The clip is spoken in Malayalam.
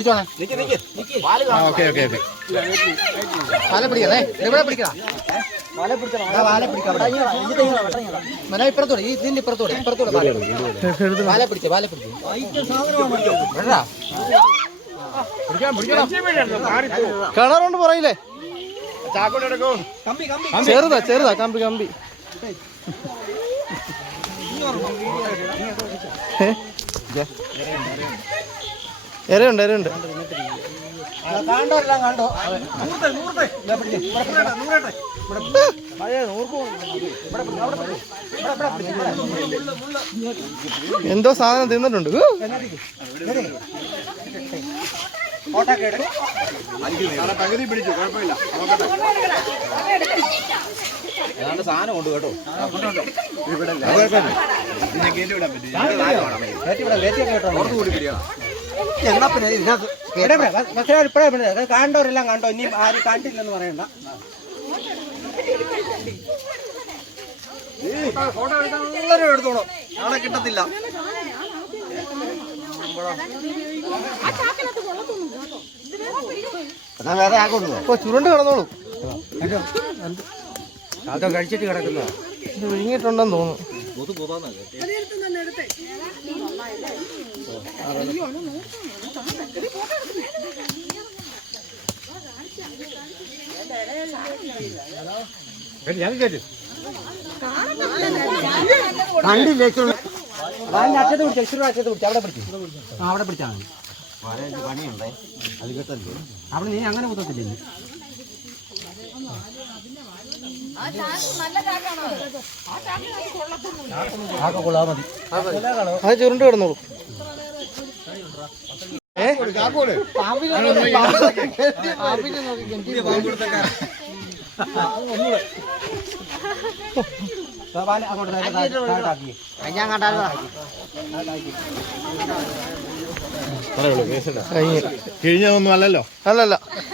പിടിച്ചോണേ. Okay okay okay. വാല പിടിക്കണേ. എവിടെ പിടിക്കണം? വാല പിടിക്കാം. മന ഇപ്പുറത്തോടെ, ഇതിന്റെ ഇപ്പുറത്തോടെ വാല പിടിച്ചേ. കിണറുണ്ട് പറയില്ലേ? ചെറുതാ കമ്പി. എരയുണ്ട്. കണ്ടോ. എന്തോ സാധനം തിന്നിട്ടുണ്ട്. പകുതി പിടിച്ചു, കുഴപ്പമില്ല. ഏതാണ്ട് സാധനം ഉണ്ട് കേട്ടോ. എന്നാ പിന്നെ ഇപ്പോഴേ കണ്ടവരെല്ലാം കണ്ടോ, ഇനി ആരും കണ്ടില്ലെന്ന് പറയണ്ട. ഫോട്ടോ എടുക്കാൻ എല്ലാവരും എടുത്തോളൂ, അവിടെ കിട്ടത്തില്ല. വേറെ ആകൊണ്ടോ ചുരുണ്ട് കിടന്നോളൂ. അതോ കഴിച്ചിട്ട് കിടക്കുന്ന വിഴുങ്ങിയിട്ടുണ്ടെന്ന് തോന്നുന്നു. കണ്ടില്ലേ? അറ്റത്ത് പിടിച്ചു, അവിടെ പിടിച്ചു. അവിടെ പിടിച്ചാൽ മതി. പണിയുണ്ടേ, അത് കേട്ടല്ലേ. അവിടെ നീ അങ്ങനെ കുത്തത്തില്ലേ? കൊള്ളാ മതി. അത് ചുരുണ്ട് കിടന്നോളൂ. ഞാൻ കണ്ടാലോ കഴിഞ്ഞതൊന്നും അല്ലല്ലോ.